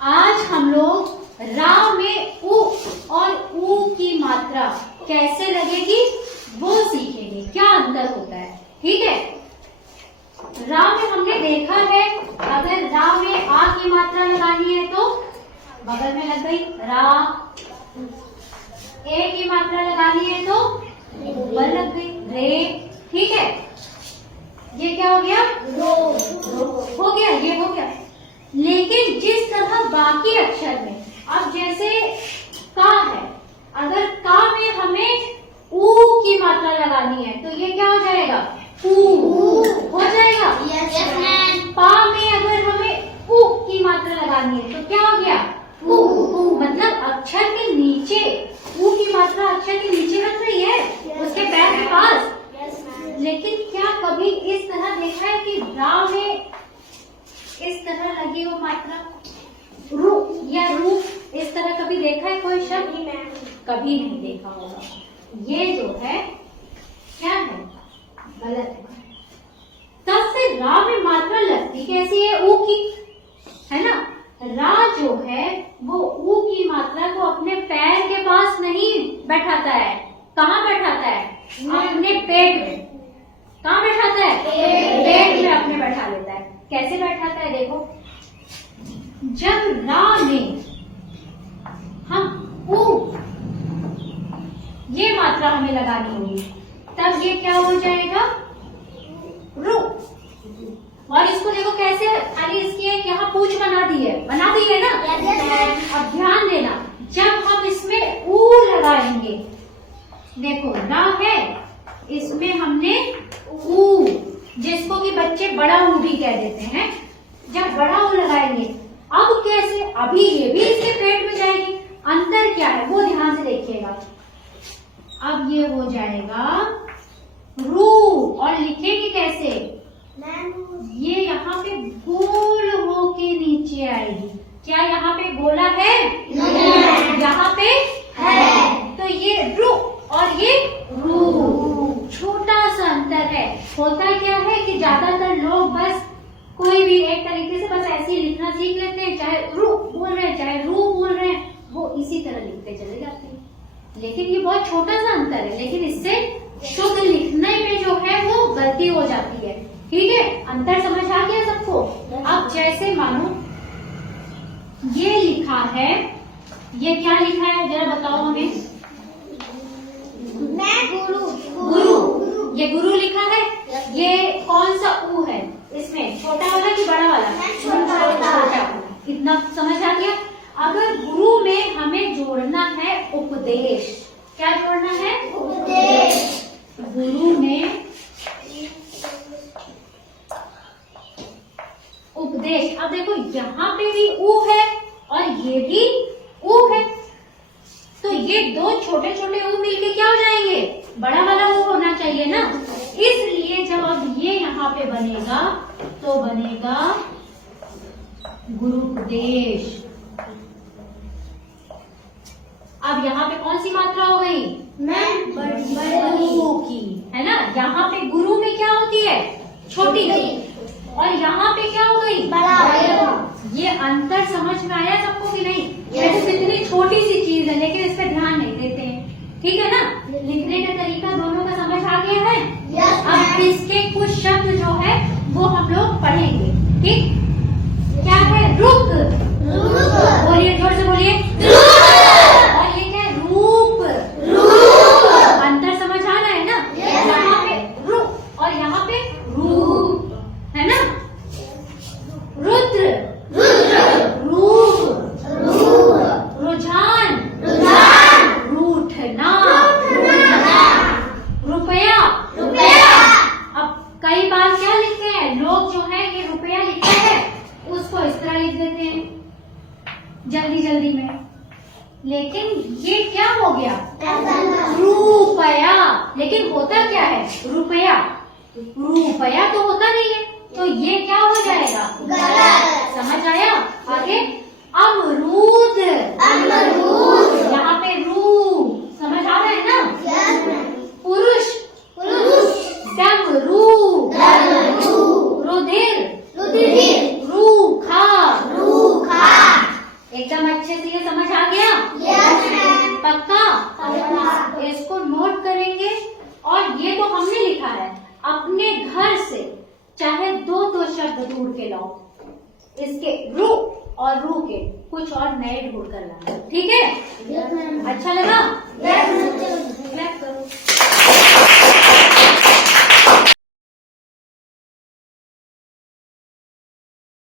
आज हम लोग रा में उ और ऊ की मात्रा कैसे लगेगी वो सीखेंगे, क्या अंतर होता है। ठीक है, रा में हमने देखा है, अगर रा में आ की मात्रा लगानी है तो बगल में लग गई रा, ए की मात्रा लगानी है तो ऊपर लग गई रे। ठीक है, ये क्या हो गया, हो गया, ये हो गया। लेकिन जिस तरह बाकी अक्षर में, अब जैसे का है, अगर का में हमें ऊ की मात्रा लगानी है तो ये क्या हो जाएगा, ऊ हो जाएगा। पा में अगर हमें ऊ की मात्रा लगानी है तो क्या हो गया, ऊ। मतलब अक्षर के नीचे ऊ की मात्रा अक्षर के नीचे रख रही है, उसके पैर के पास। लेकिन क्या कभी इस तरह देखा है कि रा में इस तरह लगी हो मात्रा, रू या रू, इस तरह कभी देखा है कोई शब्द? कभी नहीं देखा होगा। ये जो है क्या है, गलत है। तब से रा में मात्रा लगती कैसी है, ऊ की, है ना। रा जो है वो ऊ की मात्रा को अपने पैर के पास नहीं बैठाता है, कहाँ बैठाता है, अपने पेट में। कहाँ बैठाता है, पेट में अपने बैठा लेता है। कैसे बैठाता है देखो, जब रा में हम ऊ ये मात्रा हमें लगानी होगी तब ये क्या हो जाएगा, रू। और इसको देखो कैसे, खाली इसकी एक यहाँ पूंछ बना दी है ना। अब ध्यान देना, जब हम इसमें ऊ लगाएंगे, देखो रा है, इसमें हमने ऊ, जिसको कि बच्चे बड़ा ऊ भी कह देते हैं, जब बड़ा ऊ लगाएंगे, अब कैसे, अभी ये भी इसके पेट में जाएगी। अंतर क्या है वो ध्यान से देखिएगा। अब ये हो जाएगा रू, और लिखेंगे कैसे, ये यहाँ पे गोल हो के नीचे आएगी। क्या यहाँ पे गोला है, यहाँ पे है, तो ये रू और ये रू, छोटा सा अंतर है। होता क्या है कि ज्यादातर लोग बस कोई भी एक तरीके से बस ऐसे ही लिखना सीख लेते हैं, चाहे रू बोल रहे हैं चाहे रू बोल रहे हैं, वो इसी तरह लिखते चले जाते हैं। लेकिन ये बहुत छोटा सा अंतर है, लेकिन इससे शुद्ध लिखने में जो है वो गलती हो जाती है। ठीक है, अंतर समझ आ गया सबको। अब जैसे मानो ये लिखा है, ये क्या लिखा है जरा बताओ हमें, गुरु, ये गुरु लिखा है। ये कौन सा ऊ है इसमें, छोटा वाला कि बड़ा वाला, छोटा। कितना समझ आ गया। अगर गुरु में हमें जोड़ना है उपदेश, क्या जोड़ना है, उपदेश। गुरु में उपदेश। अब देखो यहाँ पे भी ऊ है और ये भी ऊ है, तो ये दो छोटे छोटे ऊ मिलके क्या हो जाएंगे, बड़ा वाला ऊ होना चाहिए ना। इसलिए जब अब ये यहाँ पे बनेगा तो बनेगा गुरुपदेश। अब यहाँ पे कौन सी मात्रा हो गई, गुरु की, है ना। यहाँ पे गुरु में क्या होती है, छोटी, और यहाँ पे क्या हो गई, बड़ा। ये अंतर समझ में आया सबको कि नहीं? वैसे इतनी छोटी सी चीज है लेकिन इस पे ध्यान नहीं देते हैं। ठीक है ना, लिखने का तरीका दोनों का समझ आ गया है। अब इसके कुछ शब्द जो है वो हम लोग पढ़ेंगे। ठीक, क्या है, रुक, बोलिए जोर से बोलिए, और ये क्या है, रूप, अंतर समझ आ रहा है ना। यहाँ पे रुक और यहाँ पे रूप, है ना। रुद्र, रूप, रुझान, रूठना, रुपया। अब कई बार क्या लिखते हैं लोग, जो है ये रुपया लिखते हैं उसको इस तरह लिख देते हैं जल्दी जल्दी में, लेकिन ये क्या हो गया, रुपया। लेकिन होता क्या है, रुपया, रुपया तो होता नहीं है, तो ये क्या हो जाएगा, गलत। समझ आया। आगे अमरूद, यहाँ पे रू, समझ आ रहा है ना। पुरुष, डमरू, रुधिर, रूखा, शब्द ढूंढ के लाओ, इसके रू और रू के कुछ और नए ढूंढ कर लाना, ठीक है? अच्छा लगा?